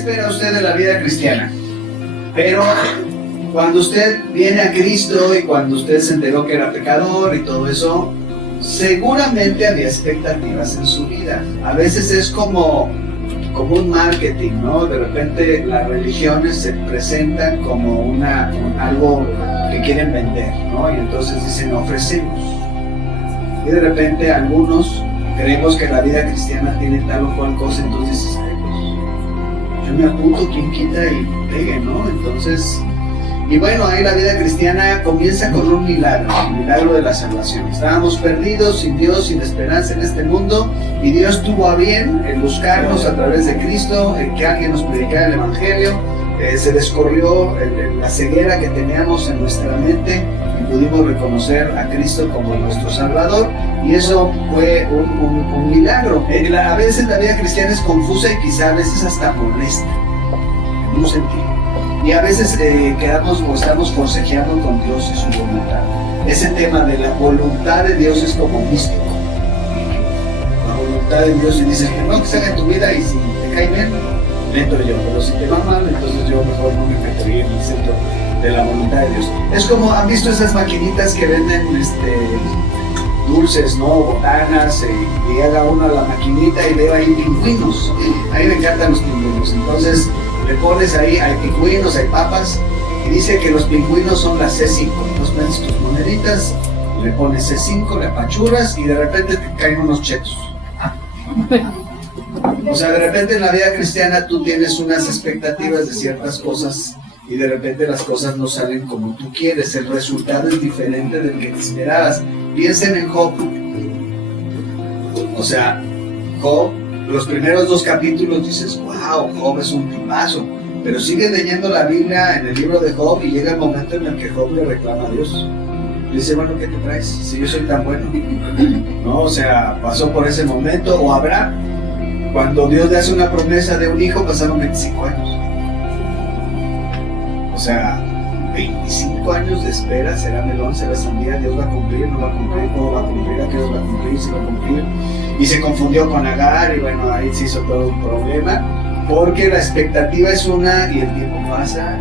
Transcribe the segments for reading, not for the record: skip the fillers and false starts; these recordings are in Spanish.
espera usted de la vida cristiana? Pero cuando usted viene a Cristo y cuando usted se enteró que era pecador y todo eso, seguramente había expectativas en su vida. A veces es como un marketing, ¿no? De repente las religiones se presentan como algo que quieren vender, ¿no? Y entonces dicen, ofrecemos. Y de repente algunos creemos que la vida cristiana tiene tal o cual cosa, entonces dices, pues, yo me apunto, quien quita y pegue, ¿no? Entonces, y bueno, ahí la vida cristiana comienza con un milagro, el milagro de la salvación. Estábamos perdidos, sin Dios, sin esperanza en este mundo, y Dios tuvo a bien en buscarnos a través de Cristo, en que alguien nos predicara el Evangelio. Se descorrió la ceguera que teníamos en nuestra mente y pudimos reconocer a Cristo como nuestro Salvador, y eso fue un milagro. A veces la vida cristiana es confusa y quizá a veces hasta molesta, en un sentido. Y a veces quedamos o estamos forcejeando con Dios y su voluntad. Ese tema de la voluntad de Dios es como místico. La voluntad de Dios, y dices que no, que se haga en tu vida, y si te cae bien, le entro yo. Pero si te va mal, entonces yo mejor no me meto en el centro de la voluntad de Dios. Es como, ¿han visto esas maquinitas que venden dulces, ¿no? Botanas, y llega uno a la maquinita y veo ahí pingüinos. A mí me encantan los pingüinos. Entonces le pones ahí, hay pingüinos, hay papas, y dice que los pingüinos son las C5. Entonces metes tus moneditas, le pones C5, le apachurras y de repente te caen unos chetos. O sea, de repente en la vida cristiana tú tienes unas expectativas de ciertas cosas y de repente las cosas no salen como tú quieres. El resultado es diferente del que te esperabas. Piensen en Job. O sea, Job, los primeros 2 capítulos dices, wow, Job es un tipazo. Pero sigues leyendo la Biblia en el libro de Job y llega el momento en el que Job le reclama a Dios. Le dice, bueno, ¿qué te traes? Si yo soy tan bueno. No, o sea, pasó por ese momento. O Abraham, cuando Dios le hace una promesa de un hijo, pasaron 25 años. O sea, 25 años de espera, será melón, será sandía, Dios va a cumplir, no va a cumplir, cómo va a cumplir, a qué hora va a cumplir, si va a cumplir. Y se confundió con Agar y bueno, ahí se hizo todo un problema, porque la expectativa es una y el tiempo pasa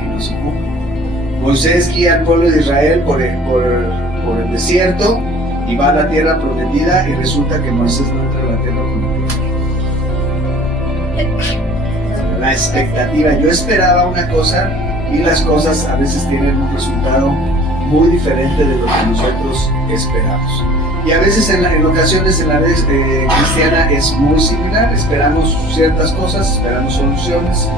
y no se cumple. Moisés guía al pueblo de Israel por el desierto y va a la tierra prometida y resulta que Moisés no entra a la tierra prometida. La expectativa, yo esperaba una cosa y las cosas a veces tienen un resultado muy diferente de lo que nosotros esperamos. Y a veces en ocasiones en la vida cristiana es muy similar. Esperamos ciertas cosas, esperamos soluciones,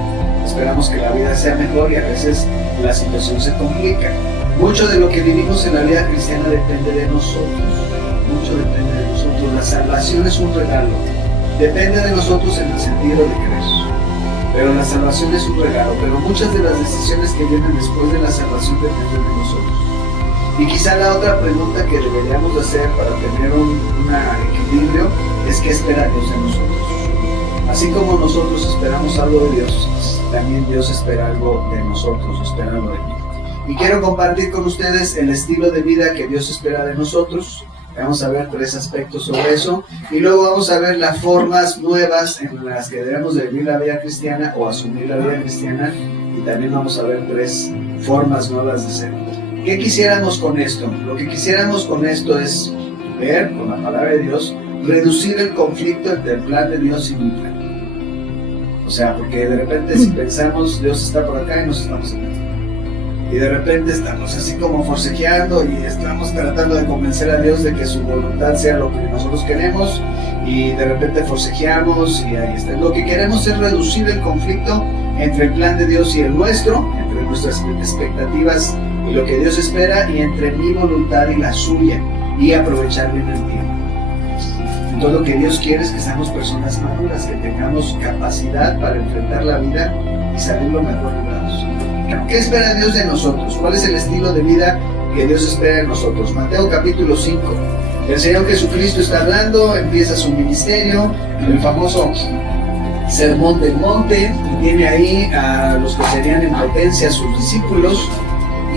esperamos que la vida sea mejor y a veces la situación se complica. Mucho de lo que vivimos en la vida cristiana depende de nosotros. Mucho depende de nosotros. La salvación es un regalo. Depende de nosotros en el sentido de creer. Pero la salvación es un regalo. Pero muchas de las decisiones que vienen después de la salvación dependen de nosotros. Y quizá la otra pregunta que deberíamos hacer para tener un equilibrio es ¿qué espera Dios de nosotros? Así como nosotros esperamos algo de Dios, también Dios espera algo de nosotros, espera algo de mí. Y quiero compartir con ustedes el estilo de vida que Dios espera de nosotros. Vamos a ver 3 aspectos sobre eso. Y luego vamos a ver las formas nuevas en las que debemos de vivir la vida cristiana o asumir la vida cristiana. Y también vamos a ver 3 formas nuevas de ser. ¿Qué quisiéramos con esto? Lo que quisiéramos con esto es ver, con la palabra de Dios, reducir el conflicto entre el plan de Dios y mi plan. O sea, porque de repente si pensamos, Dios está por acá y nos estamos acá. Y de repente estamos así como forcejeando y estamos tratando de convencer a Dios de que su voluntad sea lo que nosotros queremos y de repente forcejeamos y ahí está. Lo que queremos es reducir el conflicto entre el plan de Dios y el nuestro, entre nuestras expectativas y lo que Dios espera, y entre mi voluntad y la suya, y aprovechar bien el tiempo. Entonces lo que Dios quiere es que seamos personas maduras, que tengamos capacidad para enfrentar la vida y salir lo mejor librados. ¿Qué espera Dios de nosotros? ¿Cuál es el estilo de vida que Dios espera de nosotros? Mateo capítulo 5. El Señor Jesucristo está hablando, empieza su ministerio, el famoso Sermón del Monte, y tiene ahí a los que serían en potencia sus discípulos,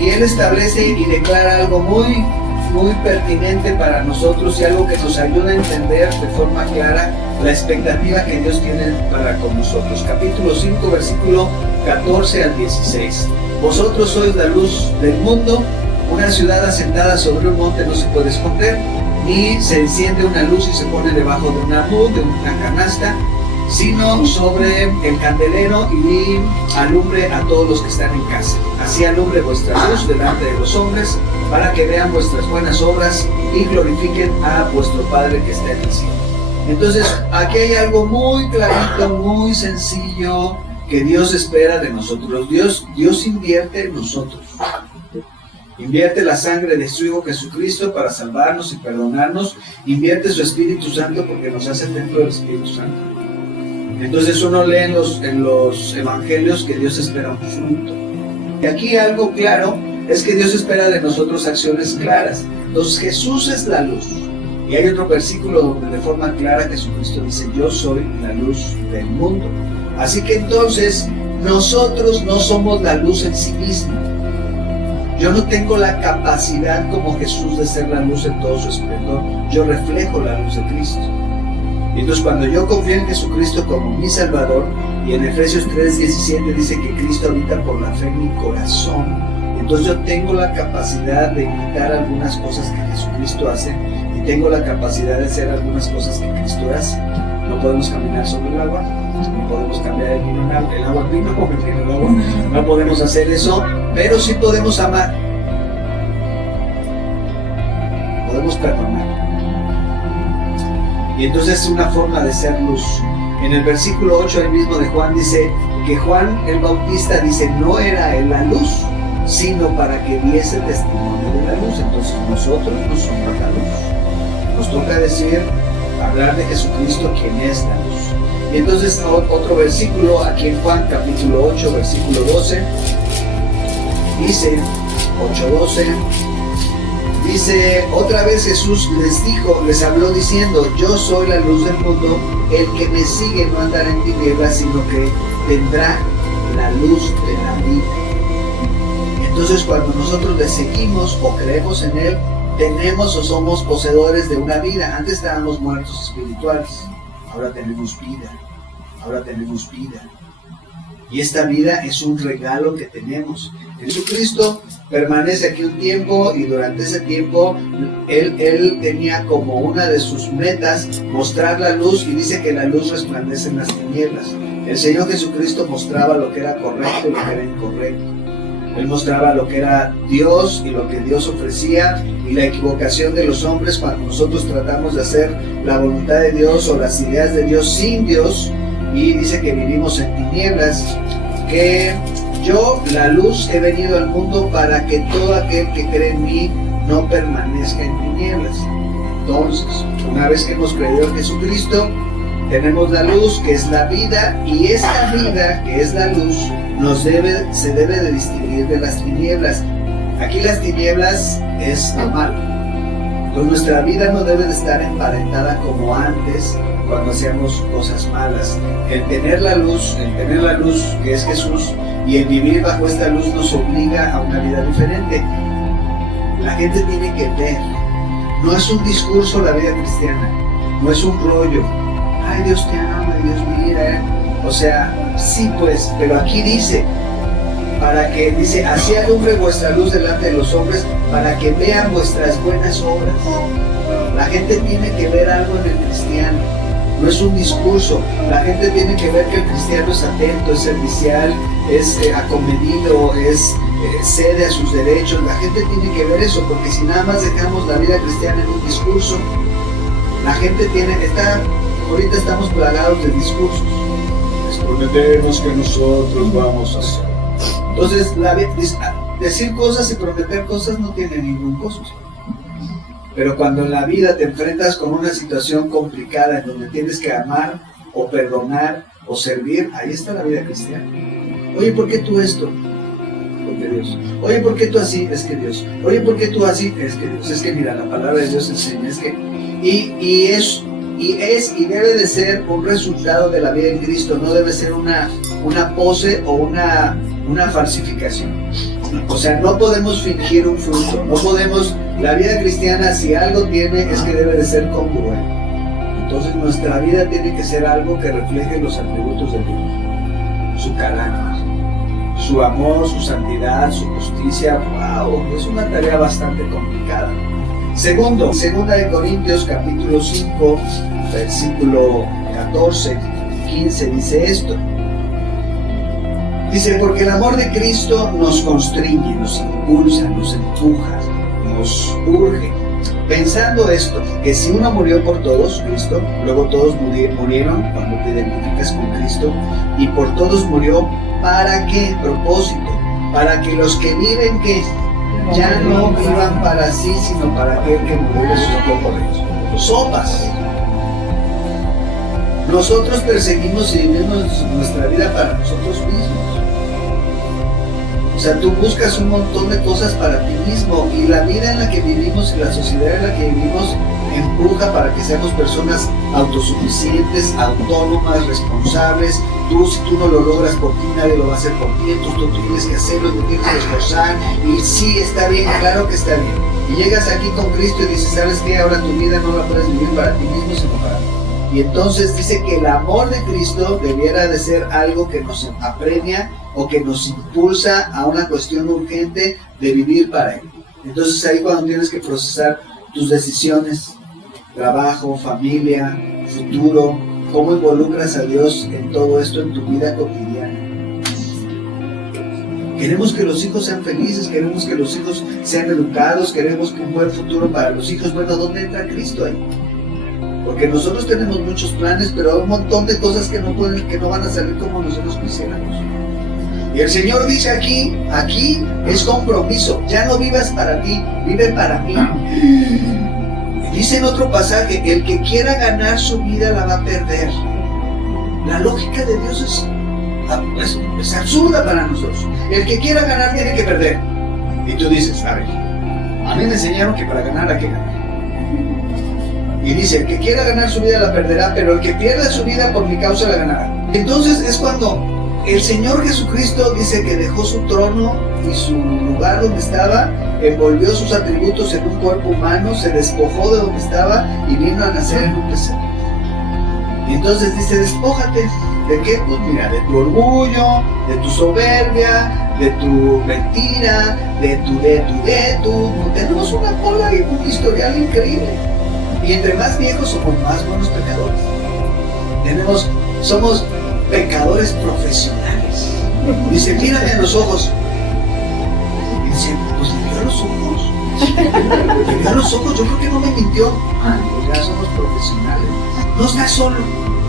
y Él establece y declara algo muy muy pertinente para nosotros y algo que nos ayuda a entender de forma clara la expectativa que Dios tiene para con nosotros. Capítulo 5, versículo 14 al 16. Vosotros sois la luz del mundo. Una ciudad asentada sobre un monte no se puede esconder, ni se enciende una luz y se pone debajo de un almud, de una canasta, sino sobre el candelero y alumbre a todos los que están en casa. Así alumbre vuestra luz delante de los hombres, para que vean vuestras buenas obras y glorifiquen a vuestro Padre que está en el cielo. Entonces, aquí hay algo muy clarito, muy sencillo, que Dios espera de nosotros. Dios invierte en nosotros. Invierte la sangre de su Hijo Jesucristo para salvarnos y perdonarnos. Invierte su Espíritu Santo porque nos hace templo del Espíritu Santo. Entonces uno lee en los evangelios que Dios espera un fruto. Y aquí algo claro es que Dios espera de nosotros acciones claras. Entonces Jesús es la luz. Y hay otro versículo donde de forma clara Jesucristo dice: yo soy la luz del mundo. Así que entonces nosotros no somos la luz en sí misma. Yo no tengo la capacidad como Jesús de ser la luz en todo su esplendor. Yo reflejo la luz de Cristo. Y entonces cuando yo confío en Jesucristo como mi Salvador, y en Efesios 3:17 dice que Cristo habita por la fe en mi corazón, entonces yo tengo la capacidad de imitar algunas cosas que Jesucristo hace, y tengo la capacidad de hacer algunas cosas que Cristo hace. No podemos caminar sobre el agua, no podemos cambiar el agua al vino, convertir el agua, no podemos hacer eso, pero sí podemos amar, podemos perdonar. Y entonces es una forma de ser luz. En el versículo 8 el mismo de Juan dice que Juan el Bautista dice: no era él la luz, sino para que diese testimonio de la luz. Entonces nosotros no somos la luz. Nos toca hablar de Jesucristo, quien es la luz. Y entonces otro versículo aquí en Juan capítulo 8 versículo 12 dice, 8:12, dice: otra vez Jesús les habló diciendo: yo soy la luz del mundo, el que me sigue no andará en tinieblas, sino que tendrá la luz de la vida. Entonces cuando nosotros le seguimos o creemos en él, tenemos o somos poseedores de una vida. Antes estábamos muertos espirituales, ahora tenemos vida, y esta vida es un regalo que tenemos. Jesucristo permanece aquí un tiempo, y durante ese tiempo él tenía como una de sus metas mostrar la luz, y dice que la luz resplandece en las tinieblas. El Señor Jesucristo mostraba lo que era correcto y lo que era incorrecto. Él mostraba lo que era Dios y lo que Dios ofrecía, y la equivocación de los hombres cuando nosotros tratamos de hacer la voluntad de Dios o las ideas de Dios sin Dios. Y dice que vivimos en tinieblas, que yo, la luz, he venido al mundo para que todo aquel que cree en mí no permanezca en tinieblas. Entonces, una vez que hemos creído en Jesucristo, tenemos la luz, que es la vida, y esta vida, que es la luz, se debe de distinguir de las tinieblas. Aquí las tinieblas es lo malo. Entonces nuestra vida no debe de estar emparentada como antes, cuando hacíamos cosas malas. El tener la luz que es Jesús, y el vivir bajo esta luz nos obliga a una vida diferente. La gente tiene que ver. No es un discurso la vida cristiana, no es un rollo. Ay, Dios te ama, Dios mira. O sea, sí pues, pero aquí dice, así alumbre vuestra luz delante de los hombres, para que vean vuestras buenas obras. La gente tiene que ver algo en el cristiano, no es un discurso. La gente tiene que ver que el cristiano es atento, es servicial, es acomedido, cede a sus derechos. La gente tiene que ver eso, porque si nada más dejamos la vida cristiana en un discurso, la gente ahorita estamos plagados de discursos. Les prometemos que nosotros vamos a hacer. Entonces, decir cosas y prometer cosas no tiene ningún costo. Pero cuando en la vida te enfrentas con una situación complicada en donde tienes que amar o perdonar o servir, ahí está la vida cristiana. Oye, ¿por qué tú esto? Porque Dios. Oye, ¿por qué tú así? Es que Dios. Oye, ¿por qué tú así? Es que Dios. Es que mira, la palabra de Dios enseña, es que... Y debe de ser un resultado de la vida en Cristo, no debe ser una pose o una una falsificación. O sea, no podemos fingir un fruto, no podemos, la vida cristiana si algo tiene es que debe de ser congruente. Entonces nuestra vida tiene que ser algo que refleje los atributos de Dios, su carácter, su amor, su santidad, su justicia. ¡Wow! Es una tarea bastante complicada. Segundo, 2 Corintios capítulo 5, versículo 14, 15 dice esto. Dice, porque el amor de Cristo nos constriñe, nos impulsa, nos empuja, nos urge. Pensando esto, que si uno murió por todos, Cristo, luego todos murieron cuando te identificas con Cristo, y por todos murió, ¿para qué propósito? Para que los que viven, ¿qué? Ya no vivan para sí, sino para aquel que murió y resucitó por ellos. Sopas. Nosotros perseguimos y vivimos nuestra vida para nosotros mismos. O sea, tú buscas un montón de cosas para ti mismo y la vida en la que vivimos y la sociedad en la que vivimos empuja para que seamos personas autosuficientes, autónomas, responsables. Si tú no lo logras por ti, nadie lo va a hacer por ti, entonces tú tienes que hacerlo, te tienes que esforzar. Y sí, está bien, claro que está bien. Y llegas aquí con Cristo y dices, ¿sabes qué? Ahora tu vida no la puedes vivir para ti mismo, sino para mí. Y entonces dice que el amor de Cristo debiera de ser algo que nos apremia o que nos impulsa a una cuestión urgente de vivir para Él. Entonces ahí cuando tienes que procesar tus decisiones, trabajo, familia, futuro, cómo involucras a Dios en todo esto en tu vida cotidiana. Queremos que los hijos sean felices, queremos que los hijos sean educados, queremos que un buen futuro para los hijos. Bueno, ¿dónde entra Cristo ahí? Porque nosotros tenemos muchos planes, pero hay un montón de cosas que no van a salir como nosotros quisiéramos. Y el Señor dice aquí es compromiso. Ya no vivas para ti, vive para mí. Dice en otro pasaje, el que quiera ganar su vida la va a perder. La lógica de Dios es absurda para nosotros. El que quiera ganar tiene que perder. Y tú dices, a ver, a mí me enseñaron que para ganar hay que ganar. Y dice, el que quiera ganar su vida la perderá, pero el que pierda su vida por mi causa la ganará. Entonces es cuando el Señor Jesucristo dice que dejó su trono y su lugar donde estaba, envolvió sus atributos en un cuerpo humano, se despojó de donde estaba y vino a nacer en un pesebre. Y entonces dice, despójate. ¿De qué? Pues mira, de tu orgullo, de tu soberbia, de tu mentira, de tu. Tenemos una cola y un historial increíble. Y entre más viejos somos más buenos pecadores. Somos pecadores profesionales. Dice, mírame a los ojos. Y dice, pues le vio a los ojos. Le vio a los ojos, yo creo que no me mintió. Pues ya somos profesionales. No estás solo,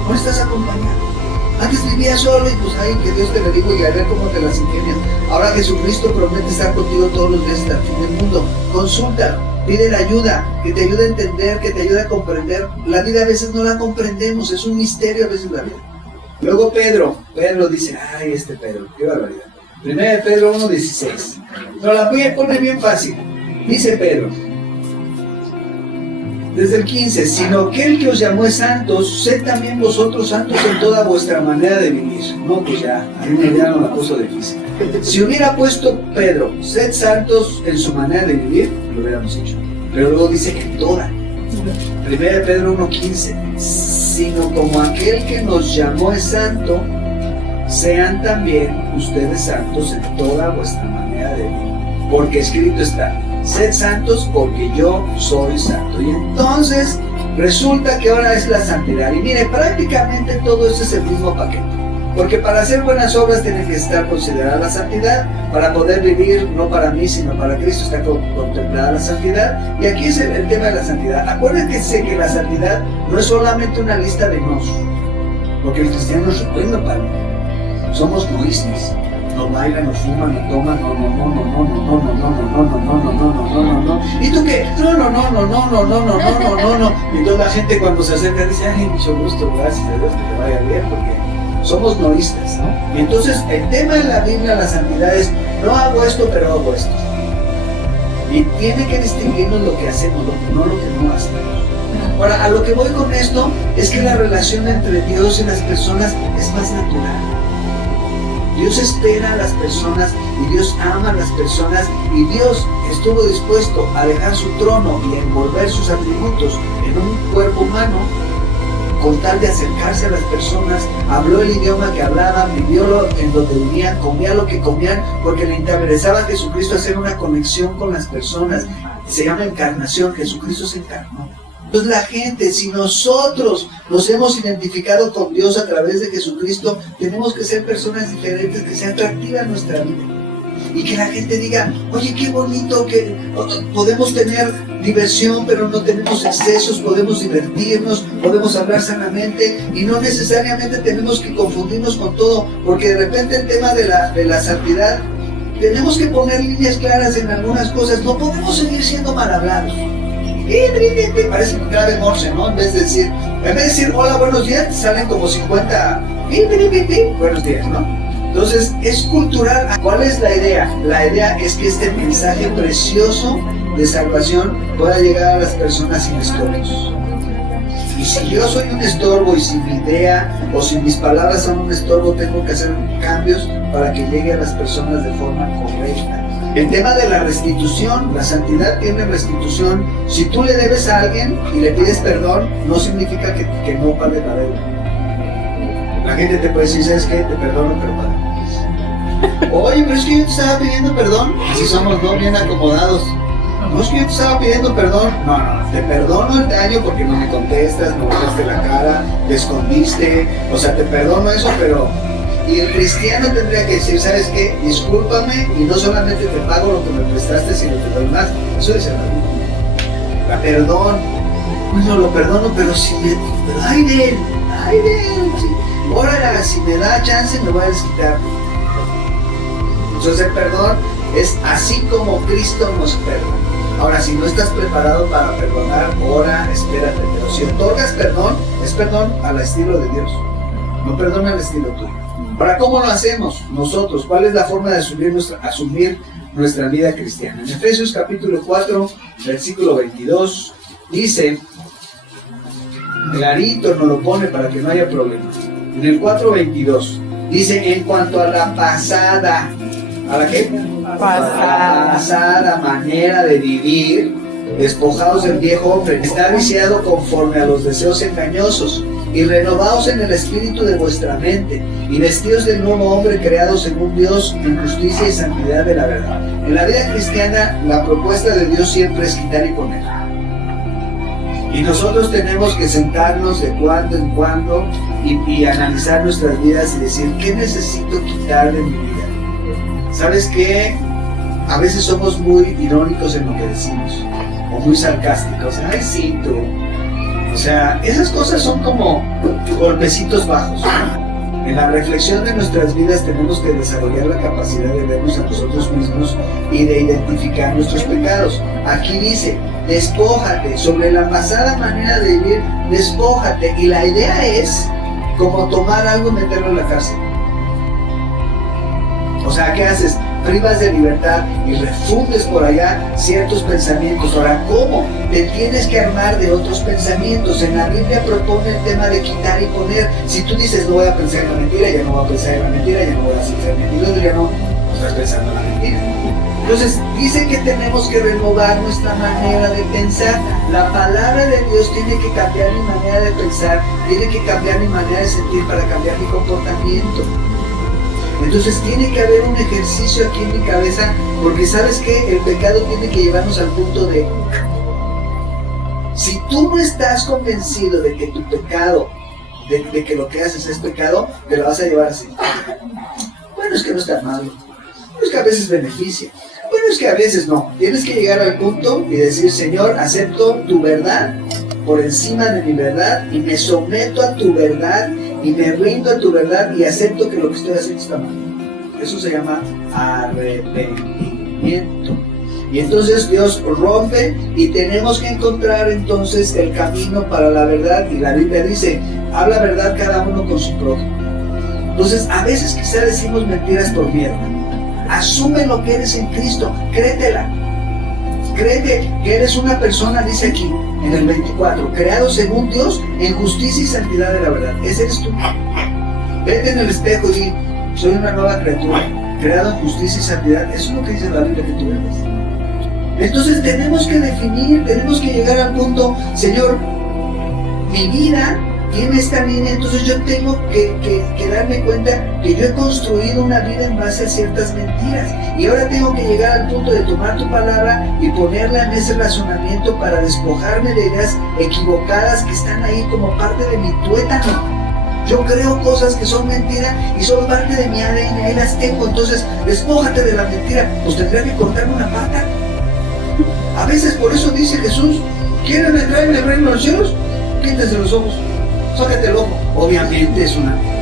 no estás acompañado. Antes vivías solo y pues ay, que Dios te bendiga y a ver cómo te las ingenias. Ahora Jesucristo promete estar contigo todos los días hasta el fin del mundo. Consúltalo, pide la ayuda, que te ayude a entender, que te ayude a comprender. La vida a veces no la comprendemos, es un misterio a veces la vida. Luego Pedro dice, ay, Pedro, qué barbaridad. 1 Pedro 1:16. No la pone bien fácil. Dice Pedro, desde el 15, sino que el que os llamó es santos, sed también vosotros santos en toda vuestra manera de vivir. No, pues ya, a mí me dieron la cosa difícil. Si hubiera puesto Pedro, sed santos en su manera de vivir, lo hubiéramos hecho. Pero luego dice que en toda. 1 Pedro 1:15, sino como aquel que nos llamó es santo, sean también ustedes santos en toda vuestra manera de vivir. Porque escrito está, sed santos porque yo soy santo. Y entonces resulta que ahora es la santidad. Y mire, prácticamente todo eso es el mismo paquete. Porque para hacer buenas obras tiene que estar considerada la santidad. Para poder vivir, no para mí, sino para Cristo, está contemplada la santidad. Y aquí es el tema de la santidad. Acuérdense que la santidad no es solamente una lista de nos. Porque el cristiano es bueno para mí. Somos noístas. No bailan, no fuman, no toman, no. ¿Y tú qué? No. Y toda la gente cuando se acerca dice, ay, mucho gusto, gracias a Dios, que te vaya bien, porque somos noístas, ¿no? Y entonces el tema de la Biblia, la santidad es, no hago esto, pero hago esto. Y tiene que distinguirnos lo que hacemos, no lo que no hacemos. Ahora, a lo que voy con esto es que la relación entre Dios y las personas es más natural. Dios espera a las personas y Dios ama a las personas, y Dios estuvo dispuesto a dejar su trono y a envolver sus atributos en un cuerpo humano con tal de acercarse a las personas. Habló el idioma que hablaban, vivió en donde vivían, comía lo que comían, porque le interesaba a Jesucristo hacer una conexión con las personas. Se llama encarnación. Jesucristo se encarnó. Entonces la gente, si nosotros nos hemos identificado con Dios a través de Jesucristo, tenemos que ser personas diferentes, que sea atractiva nuestra vida. Y que la gente diga, oye, qué bonito, que podemos tener diversión, pero no tenemos excesos, podemos divertirnos, podemos hablar sanamente, y no necesariamente tenemos que confundirnos con todo, porque de repente el tema de la santidad, tenemos que poner líneas claras en algunas cosas. No podemos seguir siendo mal hablados. Parece un clave Morse, ¿no? En vez de decir hola, buenos días, te salen como 50 buenos días, ¿no? Entonces, es cultural. ¿Cuál es la idea? La idea es que este mensaje precioso de salvación pueda llegar a las personas sin estorbos. Y si yo soy un estorbo, y si mi idea o si mis palabras son un estorbo, tengo que hacer cambios para que llegue a las personas de forma correcta. El tema de la restitución, la santidad tiene restitución. Si tú le debes a alguien y le pides perdón, no significa que no pagues la deuda. La gente te puede decir, ¿sabes qué? Te perdono, pero paga. Oye, pero es que yo te estaba pidiendo perdón. Así somos, ¿no? Bien acomodados. No es que yo te estaba pidiendo perdón. No, te perdono el daño porque no me contestas, no me dejaste la cara, te escondiste. O sea, te perdono eso, pero... Y el cristiano tendría que decir, ¿sabes qué? Discúlpame, y no solamente te pago lo que me prestaste, sino te doy más. Eso dice la Biblia. La perdón. No lo perdono, pero si me... ¡Ay de él! Sí. Ahora, si me da chance, me voy a desquitar. Entonces el perdón es así como Cristo nos perdona. Ahora, si no estás preparado para perdonar, ora, espérate. Pero si otorgas perdón, es perdón al estilo de Dios. No perdona al estilo tuyo. Ahora, ¿cómo lo hacemos nosotros? ¿Cuál es la forma de asumir nuestra vida cristiana? En Efesios capítulo 4, versículo 22, dice, clarito nos lo pone para que no haya problema. En el 4:22, dice, en cuanto a la pasada, ¿a la qué? Pasada manera de vivir, despojados del viejo hombre, está viciado conforme a los deseos engañosos, y renovaos en el espíritu de vuestra mente, y vestidos del nuevo hombre creado según Dios en justicia y santidad de la verdad. En la vida cristiana, la propuesta de Dios siempre es quitar y poner. Y nosotros tenemos que sentarnos de cuando en cuando y analizar nuestras vidas y decir, ¿qué necesito quitar de mi vida? ¿Sabes qué? A veces somos muy irónicos en lo que decimos, o muy sarcásticos. Ay, sí, tú. O sea, esas cosas son como golpecitos bajos, ¿no? En la reflexión de nuestras vidas tenemos que desarrollar la capacidad de vernos a nosotros mismos y de identificar nuestros pecados. Aquí dice, despójate, sobre la pasada manera de vivir, despójate. Y la idea es como tomar algo y meterlo en la cárcel. O sea, ¿qué haces? Privas de libertad y refundes por allá ciertos pensamientos. Ahora, ¿cómo? Te tienes que armar de otros pensamientos. En la Biblia propone el tema de quitar y poner. Si tú dices, no voy a pensar en la mentira, ya no voy a pensar en la mentira, ya no voy a ser mentiroso, ya no estás pensando en la mentira. Entonces, dice que tenemos que renovar nuestra manera de pensar. La palabra de Dios tiene que cambiar mi manera de pensar, tiene que cambiar mi manera de sentir para cambiar mi comportamiento. Entonces tiene que haber un ejercicio aquí en mi cabeza, porque ¿sabes qué? El pecado tiene que llevarnos al punto de... Si tú no estás convencido de que tu pecado, de que lo que haces es pecado, te lo vas a llevar así. Bueno, es que no está mal. Bueno, es que a veces beneficia. Bueno, es que a veces no. Tienes que llegar al punto y decir, Señor, acepto tu verdad por encima de mi verdad y me someto a tu verdad y me rindo a tu verdad y acepto que lo que estoy haciendo está mal. Eso se llama arrepentimiento. Y entonces Dios rompe y tenemos que encontrar entonces el camino para la verdad. Y la Biblia dice, habla verdad cada uno con su prójimo. Entonces a veces quizá decimos mentiras por miedo. Asume lo que eres en Cristo, créetela. Créete que eres una persona, dice aquí en el 24, creado según Dios en justicia y santidad de la verdad. Ese eres tú. Vete en el espejo y di, soy una nueva criatura, creado en justicia y santidad. Eso es lo que dice la Biblia que tú eres. Entonces tenemos que definir, tenemos que llegar al punto, Señor, mi vida tiene esta línea, entonces yo tengo que darme cuenta que yo he construido una vida en base a ciertas mentiras, y ahora tengo que llegar al punto de tomar tu palabra y ponerla en ese razonamiento para despojarme de ideas equivocadas que están ahí como parte de mi tuétano. Yo creo cosas que son mentiras y son parte de mi ADN, ahí las tengo. Entonces despójate de la mentira. Pues tendría que cortarme una pata. A veces por eso dice Jesús: ¿quieren entrar en el reino de los cielos? Quítense los ojos, sácate el ojo. Obviamente es una mentira.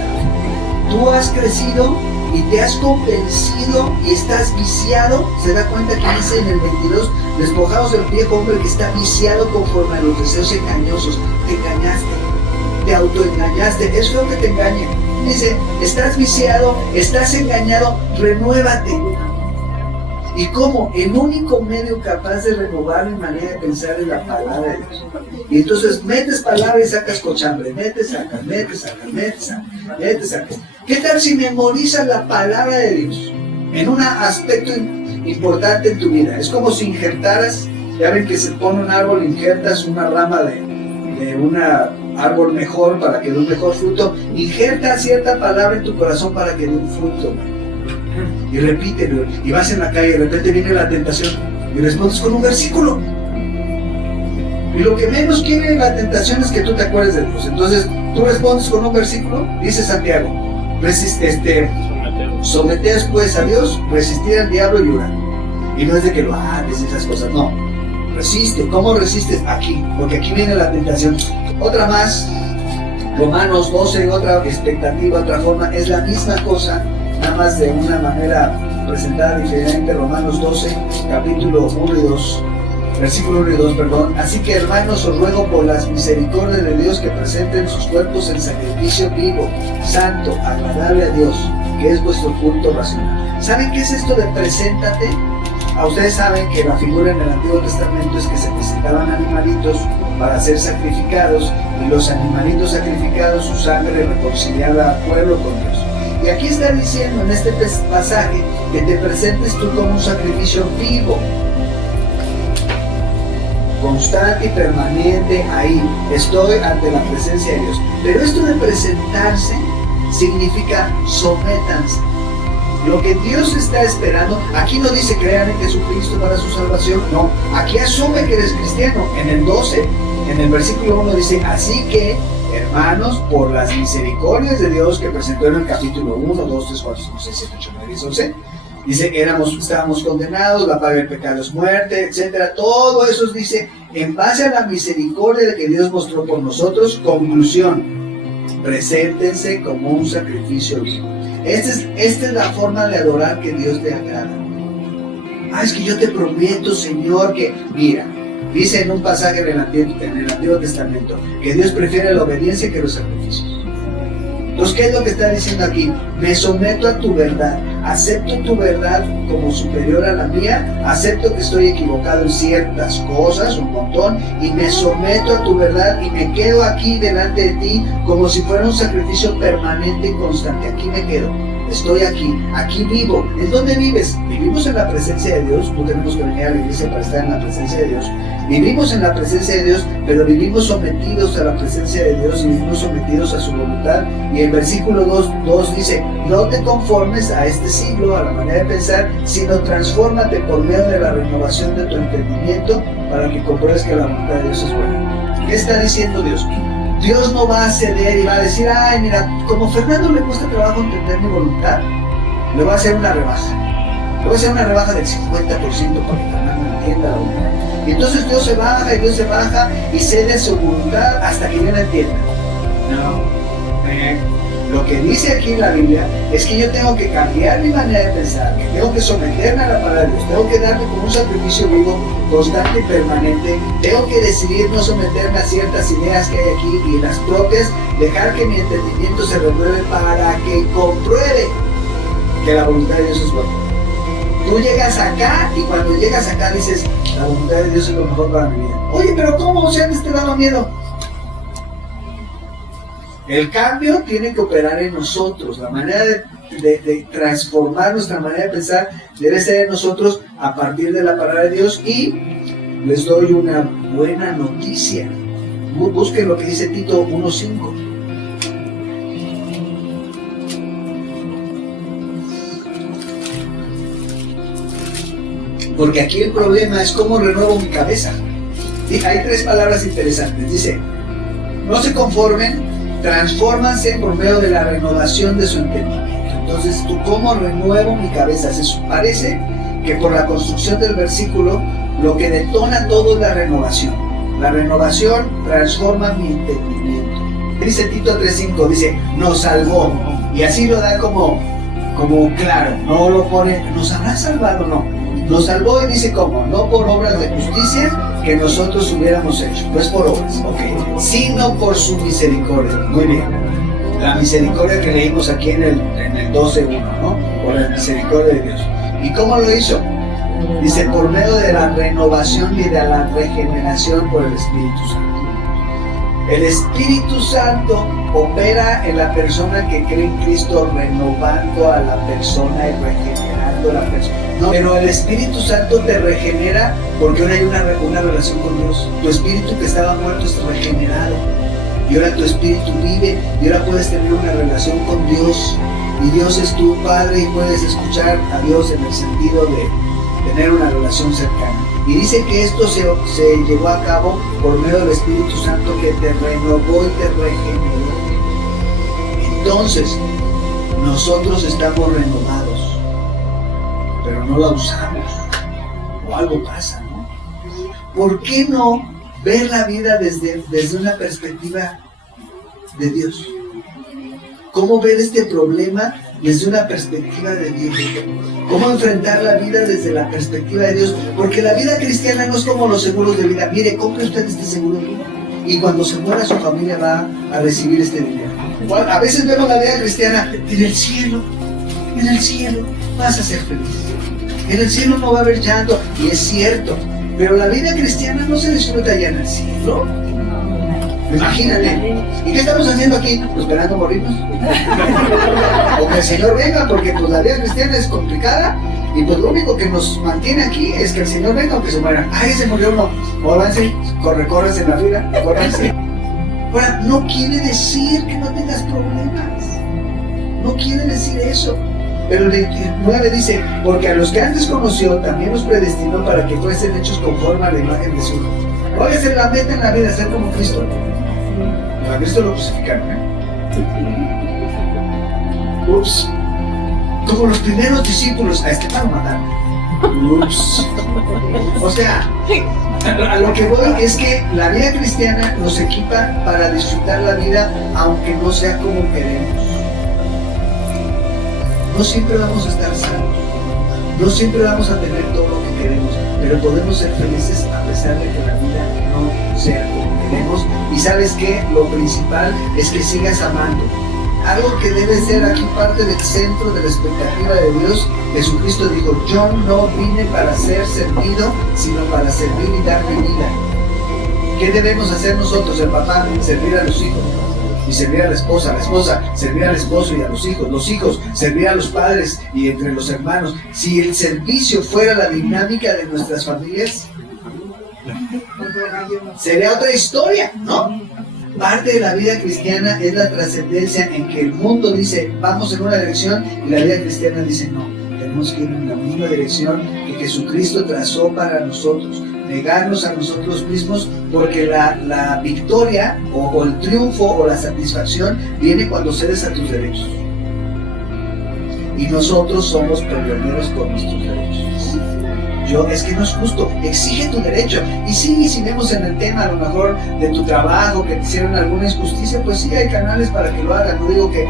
Tú has crecido y te has convencido y estás viciado. Se da cuenta que dice en el 22: despojados del viejo hombre que está viciado conforme a los deseos engañosos. Te engañaste, te autoengañaste. Es feo que te engañen. Dice: estás viciado, estás engañado, renuévate. ¿Y cómo? El único medio capaz de renovar mi manera de pensar es la palabra de Dios. Y entonces metes palabra y sacas cochambre, metes, sacas, metes, sacas, metes, sacas, metes, sacas. ¿Qué tal si memorizas la palabra de Dios en un aspecto importante en tu vida? Es como si injertaras, ya ven que se pone un árbol, injertas una rama de un árbol mejor para que dé un mejor fruto. Injerta cierta palabra en tu corazón para que dé un fruto. Y repítelo, y vas en la calle y de repente viene la tentación y respondes con un versículo. Y lo que menos quiere la tentación es que tú te acuerdes de Dios. Entonces tú respondes con un versículo. Dice Santiago: someteos pues a Dios, resistir al diablo y huirá. Y no es de que lo haces esas cosas, no. Resiste. ¿Cómo resistes? Aquí, porque aquí viene la tentación. Otra más, Romanos 12, otra expectativa, otra forma, es la misma cosa, nada más de una manera presentada diferente. Romanos 12, capítulo 1 y 2, versículo 1 y 2, perdón. Así que, hermanos, os ruego por las misericordias de Dios que presenten sus cuerpos en sacrificio vivo, santo, agradable a Dios, que es vuestro culto racional. ¿Saben qué es esto de preséntate? A ustedes saben que la figura en el Antiguo Testamento es que se presentaban animalitos para ser sacrificados, y los animalitos sacrificados, su sangre reconciliaba al pueblo con Dios. Y aquí está diciendo en este pasaje que te presentes tú como un sacrificio vivo, constante y permanente ahí. Estoy ante la presencia de Dios. Pero esto de presentarse significa sométanse. Lo que Dios está esperando, aquí no dice crean en Jesucristo para su salvación, no, aquí asume que eres cristiano. En el 12, en el versículo 1 dice: así que, hermanos, por las misericordias de Dios, que presentó en el capítulo 1, 2, 3, 4, 5, 6, 7, 8, 9, 10, 11, dice: estábamos condenados, la paga del pecado es muerte, etc. Todo eso dice, en base a la misericordia que Dios mostró por nosotros. Conclusión: preséntense como un sacrificio vivo. Esta es la forma de adorar que Dios le agrada. Es que yo te prometo, Señor, que, mira, dice en un pasaje en el Antiguo Testamento que Dios prefiere la obediencia que los sacrificios. Entonces, ¿qué es lo que está diciendo aquí? Me someto a tu verdad, acepto tu verdad como superior a la mía, acepto que estoy equivocado en ciertas cosas, un montón, y me someto a tu verdad y me quedo aquí delante de ti como si fuera un sacrificio permanente y constante. Aquí me quedo, estoy aquí vivo. ¿En dónde vives? Vivimos en la presencia de Dios. No tenemos que venir a la iglesia para estar en la presencia de Dios. Vivimos en la presencia de Dios, pero vivimos sometidos a la presencia de Dios y vivimos sometidos a su voluntad. Y el versículo 2 dice: no te conformes a este siglo, a la manera de pensar, sino transfórmate por medio de la renovación de tu entendimiento para que compruebes que la voluntad de Dios es buena. ¿Qué está diciendo Dios? Dios no va a ceder y va a decir: ay, mira, como a Fernando le cuesta trabajo entender mi voluntad, le voy a hacer una rebaja. Le voy a hacer una rebaja del 50% para que Fernando entienda la voluntad. Y entonces Dios se baja y Dios se baja y cede su voluntad hasta que yo la entienda. No. Lo que dice aquí en la Biblia es que yo tengo que cambiar mi manera de pensar, que tengo que someterme a la palabra de Dios, tengo que darme como un sacrificio vivo, constante y permanente, tengo que decidir no someterme a ciertas ideas que hay aquí y las propias, dejar que mi entendimiento se renueve para que compruebe que la voluntad de Dios es buena. Tú llegas acá y cuando llegas acá dices: la voluntad de Dios es lo mejor para mi vida. Oye, pero ¿cómo? O sea, antes te daba miedo. El cambio tiene que operar en nosotros. La manera de de transformar nuestra manera de pensar debe ser en nosotros a partir de la palabra de Dios. Y les doy una buena noticia. Busquen lo que dice Tito 1:5. Porque aquí el problema es cómo renuevo mi cabeza. Y hay 3 palabras interesantes. Dice, no se conformen, transfórmanse por medio de la renovación de su entendimiento. Entonces, ¿cómo renuevo mi cabeza? Parece que por la construcción del versículo, lo que detona todo es la renovación. La renovación transforma mi entendimiento. Dice Tito 3:5, dice, nos salvó. Y así lo da como claro, no lo pone, ¿nos habrá salvado? No. Nos salvó y dice cómo, no por obras de justicia que nosotros hubiéramos hecho, no es por obras, sino por su misericordia. Muy bien, la misericordia que leímos aquí en el 12:1, ¿no? Por la misericordia de Dios. ¿Y cómo lo hizo? Dice, por medio de la renovación y de la regeneración por el Espíritu Santo. El Espíritu Santo opera en la persona que cree en Cristo, renovando a la persona y regenerando a la persona. No, pero el Espíritu Santo te regenera porque ahora hay una relación con Dios. Tu espíritu que estaba muerto es regenerado. Y ahora tu espíritu vive y ahora puedes tener una relación con Dios. Y Dios es tu Padre y puedes escuchar a Dios en el sentido de tener una relación cercana. Y dice que esto se llevó a cabo por medio del Espíritu Santo que te renovó y te regeneró. Entonces, nosotros estamos renovados, pero no la usamos. O algo pasa, ¿no? ¿Por qué no ver la vida desde una perspectiva de Dios? ¿Cómo ver este problema desde una perspectiva de Dios? ¿Cómo enfrentar la vida desde la perspectiva de Dios? Porque la vida cristiana no es como los seguros de vida. Mire, compre usted este seguro de vida y cuando se muera su familia va a recibir este dinero. A veces vemos la vida cristiana en el cielo vas a ser feliz. En el cielo no va a haber llanto, y es cierto, pero la vida cristiana no se disfruta ya en el cielo. Imagínate. ¿Y qué estamos haciendo aquí? Pues esperando morirnos. O que el Señor venga, porque pues la vida cristiana es complicada y pues lo único que nos mantiene aquí es que el Señor venga aunque se muera. ¡Ay, se murió uno! Móvanse, córrense en la vida, córrense. Ahora, no quiere decir que no tengas problemas. No quiere decir eso. Pero el 29 dice, porque a los que antes conoció también los predestinó para que fuesen hechos conforme a la imagen de su Hijo. Oye, se la meta en la vida, ser como Cristo. A Cristo lo crucificaron, Ups. Como los primeros discípulos, a Esteban lo mataron. Ups. O sea, a lo que voy es que la vida cristiana nos equipa para disfrutar la vida aunque no sea como queremos. No siempre vamos a estar sanos, no siempre vamos a tener todo lo que queremos, pero podemos ser felices a pesar de que la vida no sea como queremos. Y ¿sabes qué? Lo principal es que sigas amando. Algo que debe ser aquí parte del centro de la expectativa de Dios. Jesucristo dijo, yo no vine para ser servido, sino para servir y dar mi vida. ¿Qué debemos hacer nosotros? El papá, servir a los hijos. Y servir a la esposa servir al esposo y a los hijos servir a los padres y entre los hermanos. Si el servicio fuera la dinámica de nuestras familias, sería otra historia, ¿no? Parte de la vida cristiana es la trascendencia en que el mundo dice, vamos en una dirección, y la vida cristiana dice, no, tenemos que ir en la misma dirección que Jesucristo trazó para nosotros. Negarnos a nosotros mismos, porque la victoria o el triunfo o la satisfacción viene cuando cedes a tus derechos. Y nosotros somos peleoneros por nuestros derechos. Es que no es justo, exige tu derecho. Y sí, si vemos en el tema a lo mejor de tu trabajo, que te hicieron alguna injusticia, pues sí hay canales para que lo hagan. No digo que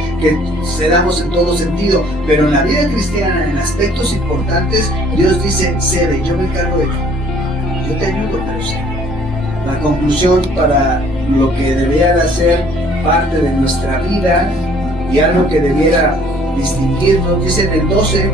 cedamos en todo sentido, pero en la vida cristiana, en aspectos importantes, Dios dice, cede, yo me encargo de ti. Yo te ayudo, pero sí. La conclusión para lo que debiera ser parte de nuestra vida y algo que debiera distinguirnos, dice en el 12,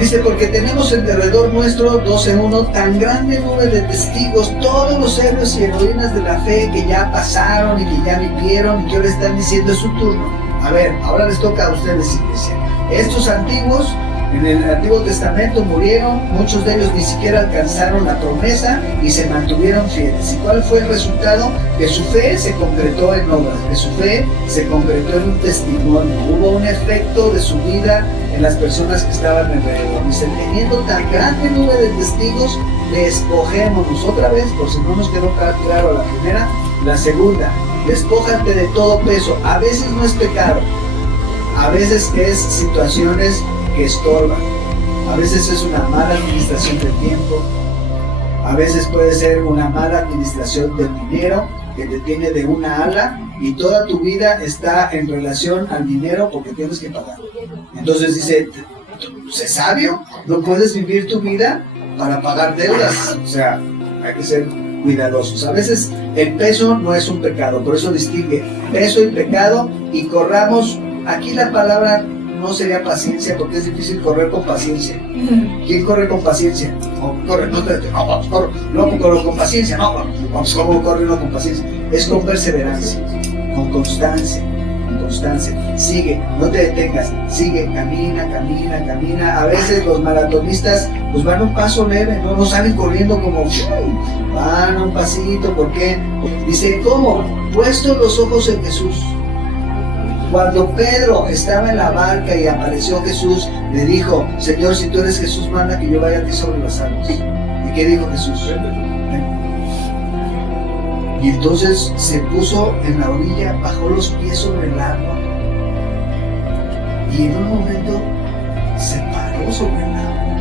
dice, porque tenemos en derredor nuestro, 12:1, tan grande nube de testigos, todos los héroes y heroínas de la fe que ya pasaron y que ya vivieron y que ahora están diciendo es su turno. A ver, ahora les toca a ustedes, iglesia. Estos antiguos, en el Antiguo Testamento murieron, muchos de ellos ni siquiera alcanzaron la promesa y se mantuvieron fieles. ¿Y cuál fue el resultado? Que su fe se concretó en obras, que su fe se concretó en un testimonio. Hubo un efecto de su vida en las personas que estaban alrededor. Dice, teniendo tan grande nube de testigos, despojémonos. Otra vez, por si no nos quedó claro la primera, la segunda, despójate de todo peso. A veces no es pecado, a veces es situaciones que estorban, a veces es una mala administración del tiempo, a veces puede ser una mala administración del dinero que te tiene de una ala y toda tu vida está en relación al dinero porque tienes que pagar. Entonces dice, sé sabio, no puedes vivir tu vida para pagar deudas, o sea, hay que ser cuidadosos. A veces el peso no es un pecado, por eso distingue peso y pecado, y corramos, aquí la palabra no sería paciencia, porque es difícil correr con paciencia. ¿Quién corre con paciencia? Corre, no corro con paciencia, ¿cómo corre uno con paciencia? Es con perseverancia, con constancia, sigue, no te detengas, sigue, camina. A veces los maratonistas pues van un paso leve, no salen corriendo como van un pasito. ¿Por qué? Dice, ¿cómo? Puesto los ojos en Jesús. Cuando Pedro estaba en la barca y apareció Jesús, le dijo, Señor, si tú eres Jesús, manda que yo vaya a ti sobre las aguas. ¿Y qué dijo Jesús? Y entonces se puso en la orilla, bajó los pies sobre el agua y en un momento se paró sobre el agua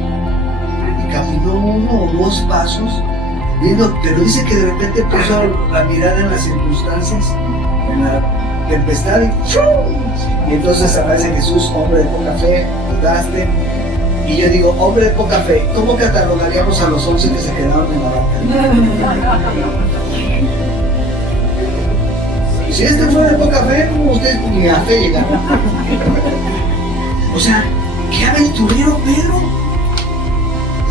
y caminó 1 o 2 pasos, viendo, pero dice que de repente puso la mirada en las circunstancias, en la tempestad y entonces aparece Jesús, hombre de poca fe, dudaste. Y yo digo, hombre de poca fe, ¿cómo catalogaríamos a los 11 que se quedaron en la barca? Si este fue de poca fe, ¿cómo ustedes ni a fe llegaron? O sea, qué aventurero Pedro.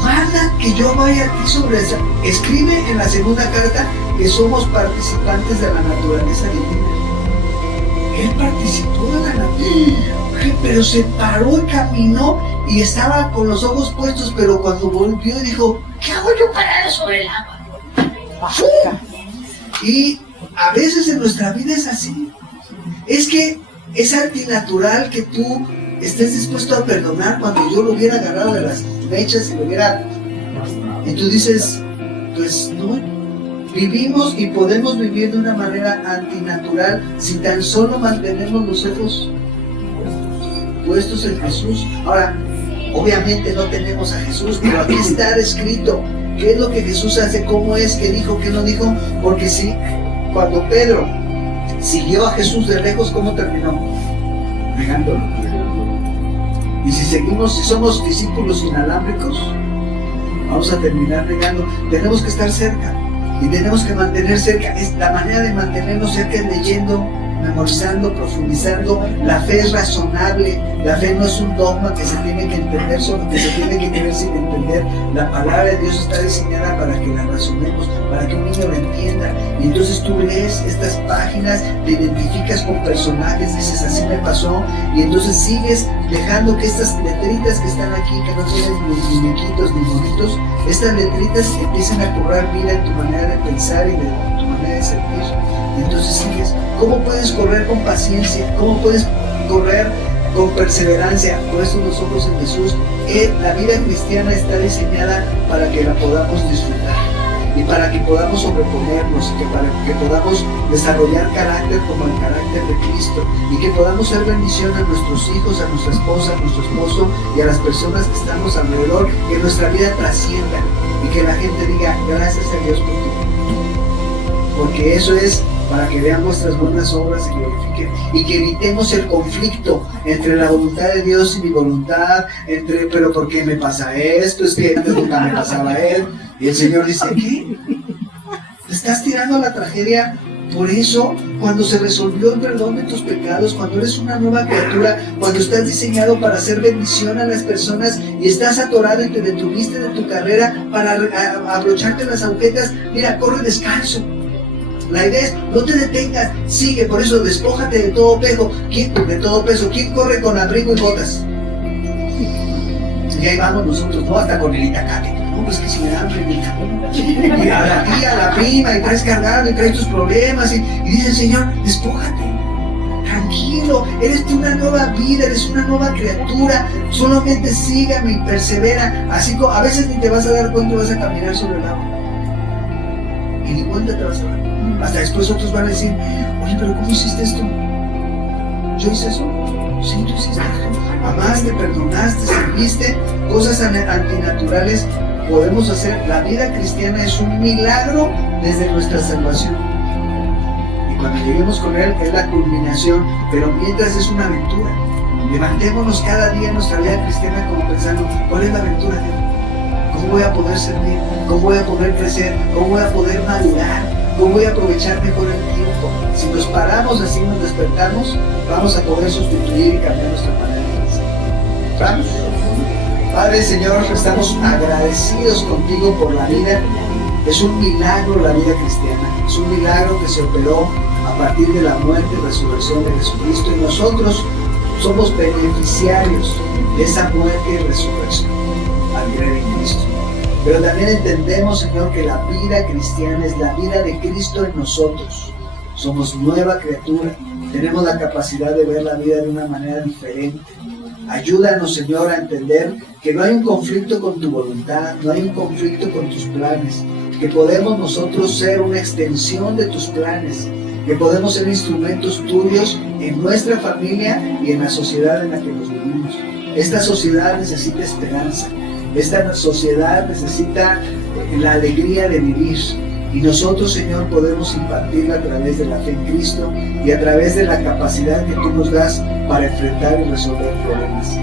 Manda que yo vaya aquí sobre esa. Escribe en la segunda carta que somos participantes de la naturaleza divina. Él participó de la naturaleza, pero se paró y caminó y estaba con los ojos puestos, pero cuando volvió y dijo, ¿qué hago yo parado sobre el agua? Y a veces en nuestra vida es así. Es que es antinatural que tú estés dispuesto a perdonar cuando yo lo hubiera agarrado de las mechas y lo hubiera... Y tú dices, pues no, vivimos y podemos vivir de una manera antinatural si tan solo mantenemos los ojos puestos en Jesús. Ahora, obviamente no tenemos a Jesús, pero aquí está escrito qué es lo que Jesús hace, cómo es, qué dijo, qué no dijo, porque sí, cuando Pedro siguió a Jesús de lejos, ¿cómo terminó? Negándolo. Y si somos discípulos inalámbricos, vamos a terminar negando. Tenemos que estar cerca y tenemos que mantener cerca. La manera de mantenernos cerca es leyendo, memorizando, profundizando. La fe es razonable. La fe no es un dogma que se tiene que entender, solo que se tiene que creer sin entender. La palabra de Dios está diseñada para que la razonemos, para que un niño la entienda. Y entonces tú lees estas páginas, te identificas con personajes, dices, así me pasó, y entonces sigues dejando que estas letritas que están aquí, que no tienen ni muñequitos ni monitos, estas letritas empiecen a cobrar vida en tu manera de pensar y de tu manera de servir. Y entonces sigues. ¿Cómo puedes correr con paciencia? ¿Cómo puedes correr con perseverancia? Puestos los ojos en Jesús. La vida cristiana está diseñada para que la podamos disfrutar y para que podamos sobreponernos, para que podamos desarrollar carácter como el carácter de Cristo, y que podamos ser bendición a nuestros hijos, a nuestra esposa, a nuestro esposo y a las personas que estamos alrededor, que nuestra vida trascienda y que la gente diga gracias a Dios por ti, porque eso es para que vean nuestras buenas obras y glorifiquen, y que evitemos el conflicto entre la voluntad de Dios y mi voluntad, pero ¿por qué me pasa esto? Es que antes nunca me pasaba él. Y el Señor dice, ¿qué? ¿Te estás tirando a la tragedia? Por eso, cuando se resolvió el perdón de tus pecados, cuando eres una nueva criatura, cuando estás diseñado para hacer bendición a las personas y estás atorado y te detuviste de tu carrera para abrocharte las agujetas, mira, corre descalzo. La idea es, no te detengas, sigue. Por eso, despójate de todo peso. De todo peso. ¿Quién corre con abrigo y botas? Y ahí vamos nosotros, ¿no? Hasta con el itacate. No, pues que si me dan hambre, y a la tía, a la prima, y traes cargado, y traes tus problemas, y dice el Señor, despójate. Tranquilo, eres una nueva vida, eres una nueva criatura, solamente sígame y persevera. Así como a veces ni te vas a dar cuenta, vas a caminar sobre el agua. Y ni cuenta te vas a dar. Hasta después otros van a decir, oye, pero ¿cómo hiciste esto? ¿Yo hice eso? Sí, tú hiciste esto. Amaste, perdonaste, serviste, cosas antinaturales podemos hacer. La vida cristiana es un milagro desde nuestra salvación. Y cuando lleguemos con Él es la culminación, pero mientras es una aventura. Levantémonos cada día en nuestra vida cristiana como pensando, ¿cuál es la aventura de Él? ¿Cómo voy a poder servir? ¿Cómo voy a poder crecer? ¿Cómo voy a poder madurar? ¿Cómo voy a aprovechar mejor el tiempo? Si nos paramos así, nos despertamos, vamos a poder sustituir y cambiar nuestra manera de pensar. ¿Vamos? Padre, Señor, estamos agradecidos contigo por la vida. Es un milagro la vida cristiana. Es un milagro que se operó a partir de la muerte y resurrección de Jesucristo. Y nosotros somos beneficiarios de esa muerte y resurrección al creer en Cristo. Pero también entendemos, Señor, que la vida cristiana es la vida de Cristo en nosotros. Somos nueva criatura. Tenemos la capacidad de ver la vida de una manera diferente. Ayúdanos, Señor, a entender que no hay un conflicto con tu voluntad, no hay un conflicto con tus planes, que podemos nosotros ser una extensión de tus planes, que podemos ser instrumentos tuyos en nuestra familia y en la sociedad en la que nos vivimos. Esta sociedad necesita esperanza. Esta sociedad necesita la alegría de vivir. Y nosotros, Señor, podemos impartirla a través de la fe en Cristo y a través de la capacidad que tú nos das para enfrentar y resolver problemas.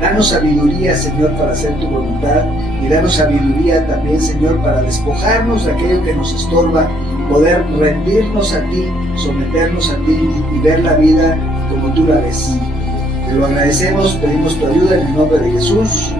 Danos sabiduría, Señor, para hacer tu voluntad, y danos sabiduría también, Señor, para despojarnos de aquello que nos estorba, poder rendirnos a ti, someternos a ti y ver la vida como tú la ves. Te lo agradecemos, pedimos tu ayuda en el nombre de Jesús.